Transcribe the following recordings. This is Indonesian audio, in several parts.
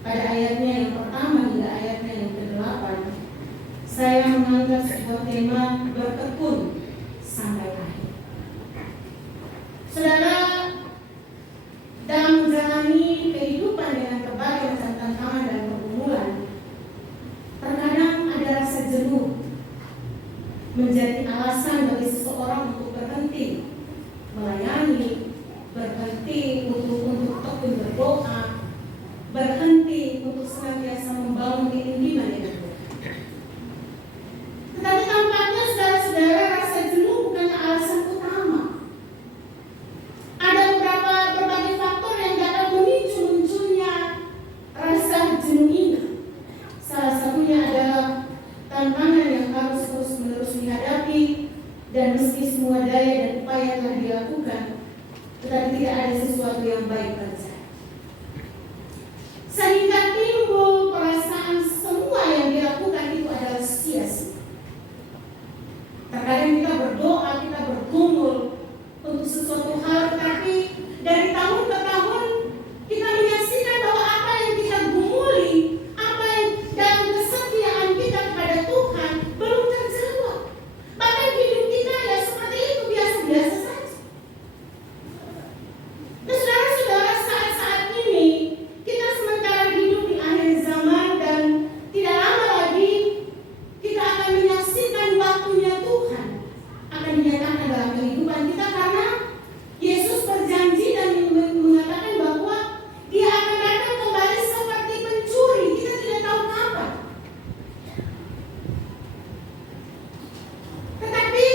pada ayatnya yang pertama hingga ayatnya yang ke-8, saya mengangkat sebuah tema bertekun sampai akhir. Saudara, dalam menjalani kehidupan dengan berbagai macam tantangan dan pergumulan, terkadang ada rasa jenuh menjadi alasan bagi seseorang untuk berhenti melayani, berhenti untuk tekun berdoa, berhenti untuk senantiasa membangun keintiman dengan Tuhan. Tetapi tampaknya saudara-saudara, rasa jenuh bukanlah alasan utama. Ada berbagai faktor yang dapat memicu munculnya rasa jenuh ini. Salah satunya adalah tantangan yang harus terus-menerus dihadapi, dan meski semua daya dan upaya telah dilakukan, tetapi tidak ada sesuatu yang baik terjadi. Sehingga timbul perasaan semua yang dilakukan itu adalah sia-sia. Terkadang kita berdoa, kita bergumul untuk sesuatu hal, tapi dari tahun ke tahun kita menyaksikan bahwa apa yang kita gumuli, apa yang dalam kesetiaan kita kepada Tuhan belum terjawab. Bahkan hidup kita ya seperti itu, biasa-biasa saja. Nah, saudara-saudara, saat-saat ini kita sementara hidup di akhir zaman, dan tidak lama lagi kita akan menyaksikan waktunya Tuhan akan dinyatakan dalam kehidupan kita, karena Yesus berjanji dan mengatakan bahwa Dia akan datang kembali seperti pencuri. Kita tidak tahu kapan. Tetapi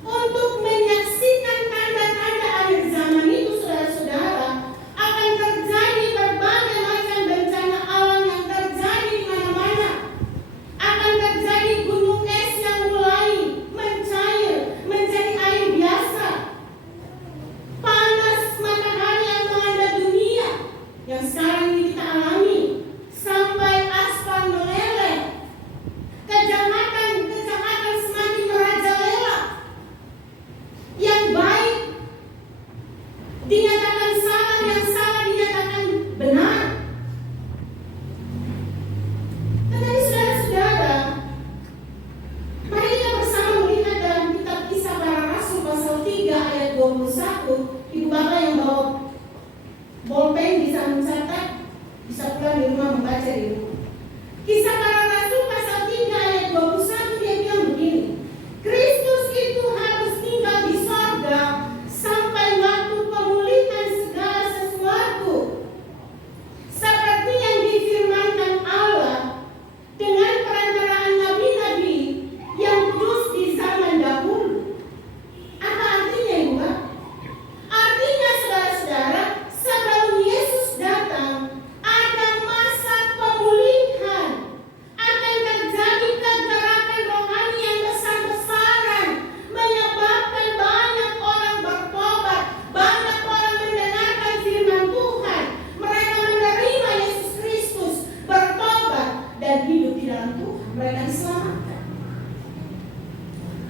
untuk menyaksikan tanda-tanda akhir zaman itu, saudara-saudara, akan terjadi berbagai macam bencana alam yang terjadi di mana-mana. Akan terjadi gunung es yang mulai mencair menjadi air biasa, panas matahari yang melanda dunia yang sekarang ini kita alami, sampai aspal meleleh, kejahatan semakin merajalela, yang baik dinyatakan salah, yang salah dinyatakan benar. Tetapi saudara-saudara, mari kita bersama melihat dalam kitab Kisah Para Rasul pasal 3 ayat 21. Ibu bapak yang bawa bolpen bisa mencatat, bisa pulang di rumah membaca di rumah. Kisah Para Rasul pasal 3 ayat 21, dia bilang begini: Kristus itu harus tinggal di sorga sampai waktu pemulihan segala sesuatu, seperti yang difirmankan Allah dengan perantaraan nabi-nabi yang kudus di zaman dahulu. Apa artinya, Ibu Bapak? Artinya, saudara-saudara, sebelum Yesus datang, ada masa pemulihan. Akan terjadi kegerakan rohani yang besar-besaran, menyebabkan banyak orang bertobat, banyak orang mendengarkan firman Tuhan. Mereka menerima Yesus Kristus, bertobat, dan hidup di dalam Tuhan. Mereka diselamatkan.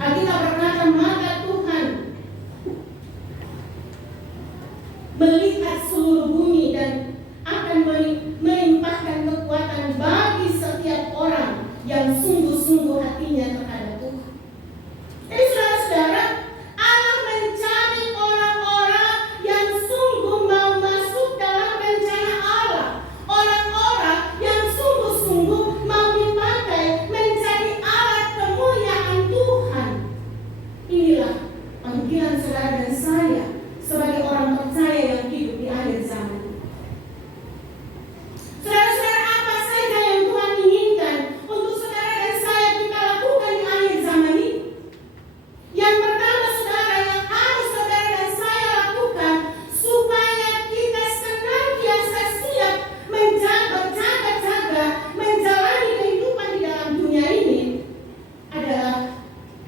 Alkitab berkata, maka Tuhan melihat seluruh bumi dan akan melimpahkan kekuatan bagi setiap orang yang sungguh-sungguh hatinya terhadap Tuhan. Jadi saudara-saudara, Allah mencari orang-orang yang sungguh mau masuk dalam rencana Allah, orang-orang yang sungguh-sungguh mau dipakai menjadi alat kemuliaan Tuhan. Inilah panggilan saudara dan saya sebagai orang percaya yang hidup di akhir zaman. Saudara-saudara, apa saja yang Tuhan inginkan untuk saudara dan saya kita lakukan di akhir zaman ini? Yang pertama, saudara, yang harus saudara dan saya lakukan supaya kita senantiasa siap berjaga-jaga menjalani kehidupan di dalam dunia ini adalah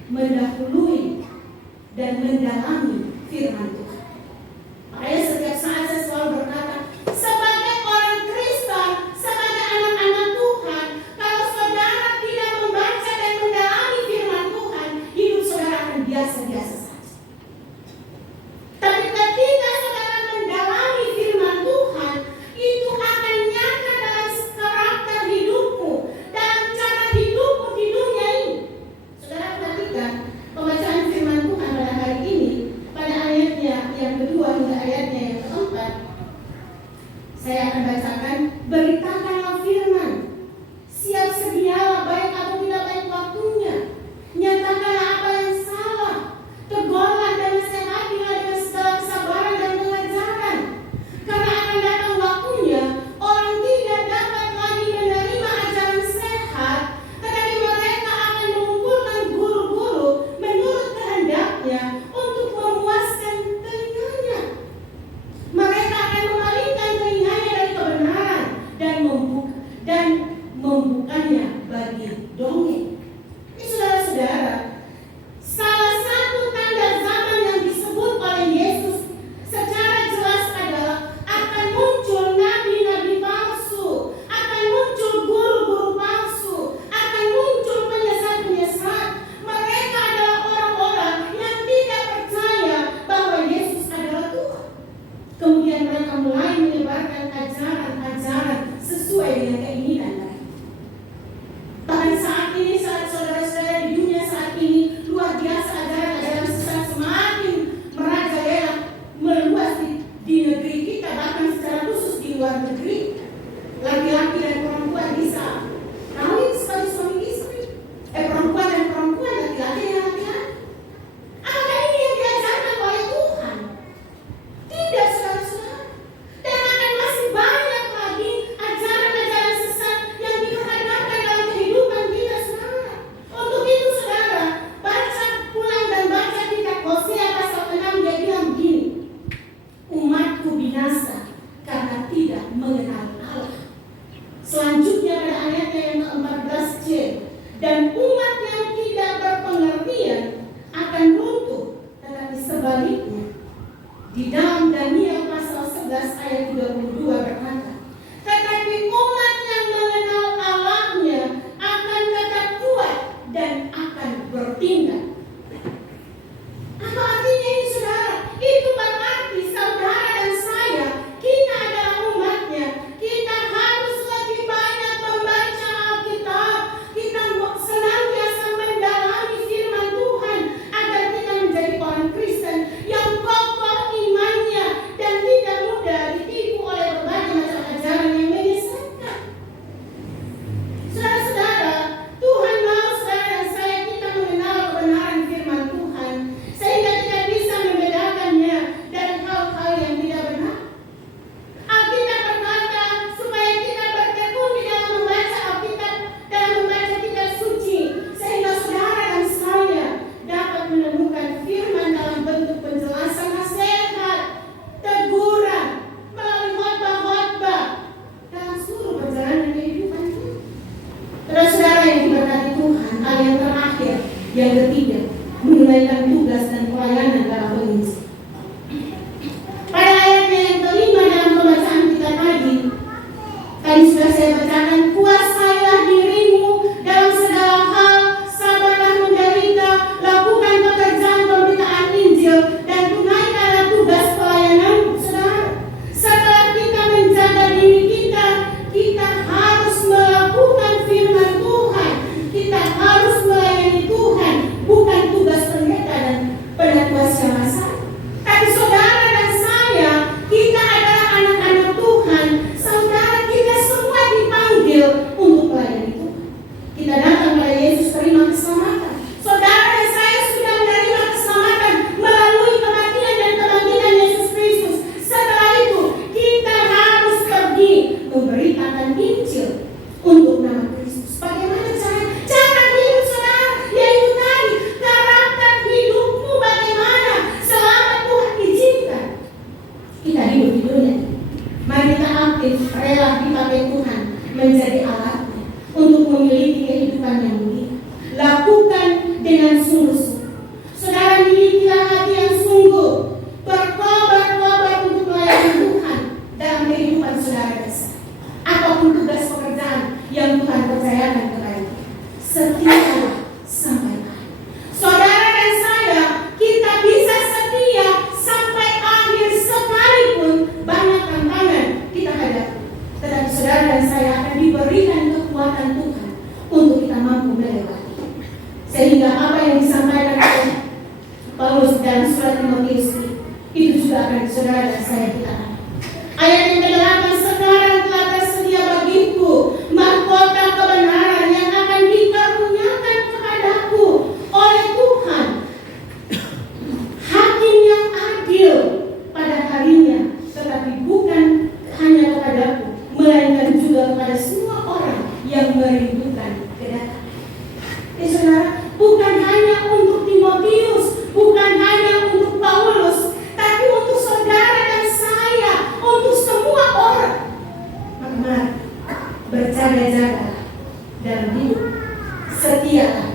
mendahului dan mendalami firman Tuhan. Makanya setiap saat saya selalu berkata, sebagai orang Kristen, sebagai anak-anak Tuhan, kalau saudara tidak membaca dan mendalami firman Tuhan, hidup saudara akan biasa-biasa saja. Tapi ketika saudara mendalami firman Tuhan, itu akan nyata Yang ketiga, menunaikan tugas dan pelayanan dalam penginjil. Pada ayatnya yang kelima dalam pembacaan kita tadi sudah saya bacakan, kuasailah dirimu dalam segala hal, sabarlah menderita, lakukan pekerjaan pemberitaan Injil, dan tunaikanlah tugas pelayanan. Saudara, setelah kita menjaga diri kita, kita harus melakukan firman Tuhan, kita harus melayani Tuhan, bukan tugas pendeta dan pendakwah masa. Tapi saudara dan saya, kita adalah anak-anak Tuhan. Saudara, kita semua dipanggil untuk melayani Tuhan. Kita datang pada Yesus terima keselamatan. Saudara dan saya sudah menerima keselamatan melalui kematian dan kebangkitan Yesus Kristus. Setelah itu, kita harus pergi memberitakan Injil untuk nama Kristus. Bagaimana cara hidup saudara? Yaitu tadi, karakter hidupmu bagaimana selama Tuhan izinkan kita hidup di dunia. Mari kita aktif, rela dipakai Tuhan menjadi alatnya untuk memiliki kehidupan yang mulia. Lakukan dengan sungguh-sungguh. Saudara, milikilah hati yang sungguh, berkobar-kobar untuk melayani Tuhan dalam kehidupan saudara dan saya. Apapun tugas pekerjaan yang Tuhan percayakan kepada kita, setialah sampai akhir. Saudara dan saya, kita bisa setia sampai akhir sekalipun banyak tantangan kita hadapi. Tetapi saudara dan saya akan diberikan kekuatan Tuhan untuk kita mampu melewati. Sehingga apa yang disampaikan oleh Paulus dalam surat Timotius itu juga akan saudara dan saya kita. Ayat yang ke-8, sekarang telah tersedia bagiku mahkota kebenaran yang akan dikaruniakan kepadaku oleh Tuhan, Hakim yang adil pada harinya, tetapi bukan hanya kepadaku, melainkan juga kepada semua orang yang merindukan kedatangan. Saudara, bukan hanya untuk Timotius, bukan hanya untuk Paulus, tapi untuk saudara dan saya, untuk semua orang. Maka berjaga-jaga dalam hidup, setialah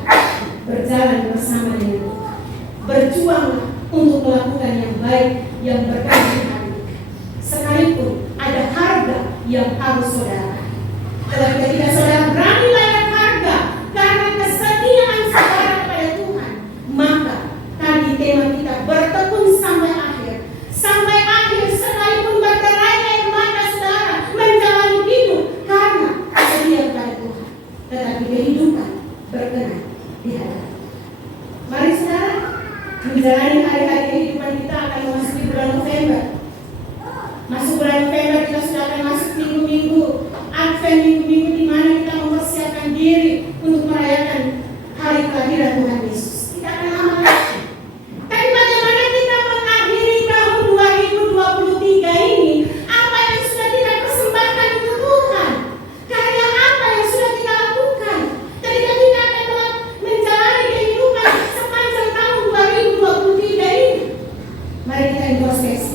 berjalan bersama dengan Tuhan, berjuanglah untuk melakukan yang baik yang berkenan hati, sekalipun ada harga yang harus saudara. Tetapi ketika saudara berani bayar harga karena kesetiaan saudara kepada Tuhan, maka tadi tema kita bertekun sampai akhir. Sampai akhir, sekalipun berderai air mata saudara menjalani hidup karena setia kepada Tuhan, tetapi kehidupan berkenan di hadapan. Mari saudara, menjalani hari-hari kehidupan kita akan memasuki bulan November. Masuk bulan November, kita sudah akan masuk minggu-minggu Advent, minggu-minggu di mana kita mempersiapkan diri untuk merayakan hari kelahiran Tuhan Yesus. Kita akan lama lagi. Tapi bagaimana kita mengakhiri tahun 2023 ini? Apa yang sudah kita persembahkan untuk Tuhan? Karya apa yang sudah kita lakukan? Ketika kita akan menjalani kehidupan sepanjang tahun 2023 ini, mari kita introspeksi.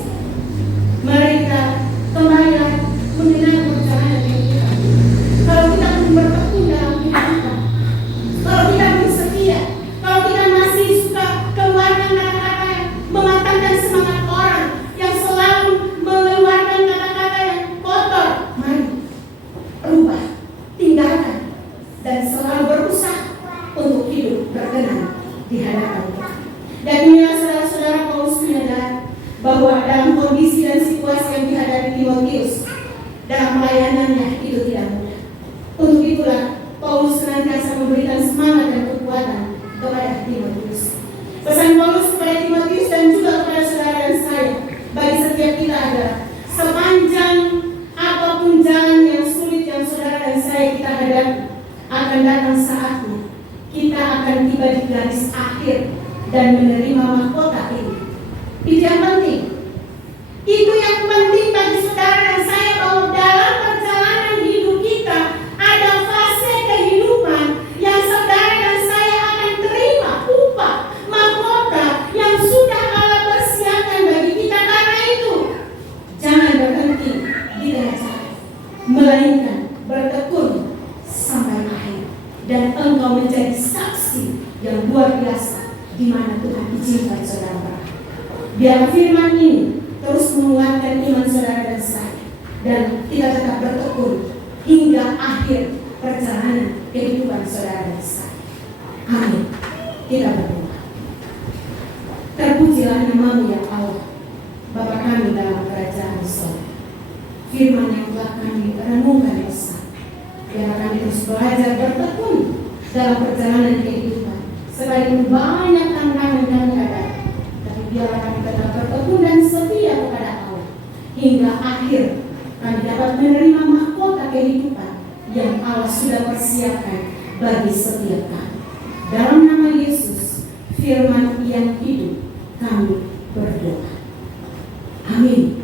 Mari kita kembali mengenal perjalanan kita. Kalau kita belum bertekun dalam kehidupan, kalau kita belum setia, kalau kita masih suka keluarkan kata-kata yang mematahkan semangat orang, yang selalu mengeluarkan kata-kata yang kotor, mari rubah, tinggalkan, dan selalu berusaha untuk hidup berkenan di hadapan Tuhan. Dan inilah saudara-saudara, Paulus menyadari bahwa dalam kondisi dan situasi yang dihadapi Timotius dalam pelayanannya itu tidak mudah. Untuk itulah Paulus senantiasa memberikan semangat dan kekuatan kepada Timotius. Pesan Paulus kepada Timotius dan juga kepada saudara dan saya bagi setiap kita adalah sepanjang apapun jalan yang sulit yang saudara dan saya kita hadapi, akan datang saatnya kita akan tiba di garis akhir dan menerima mahkota ini. Itu yang penting. Itu yang penting bagi saudara dan saya, bahwa dalam perjalanan hidup kita ada fase kehidupan yang saudara dan saya akan terima upah mahkota yang sudah Allah persiapkan bagi kita. Karena itu jangan berhenti di tengah jalan, melainkan bertekun sampai akhir, dan engkau menjadi saksi yang luar biasa di mana Tuhan izinkan saudara berada. Biar firman ini terus menguatkan iman saudara dan saya, dan kita tetap bertekun hingga akhir perjalanan kehidupan saudara dan saya. Amin. Kita berdoa. Terpujilah nama-Mu ya Allah, Bapa kami dalam kerajaan sorga. Firman yang telah kami renungkan bersama, biar kami terus belajar bertekun dalam perjalanan kehidupan. Sekalipun banyak tantangan kami hadapi, tapi biarlah kami tetap bertekun dan setia kepada Allah hingga akhir kami dapat menerima mahkota kehidupan yang Allah sudah persiapkan bagi setiap kami. Dalam nama Yesus, firman yang hidup, kami berdoa. Amin.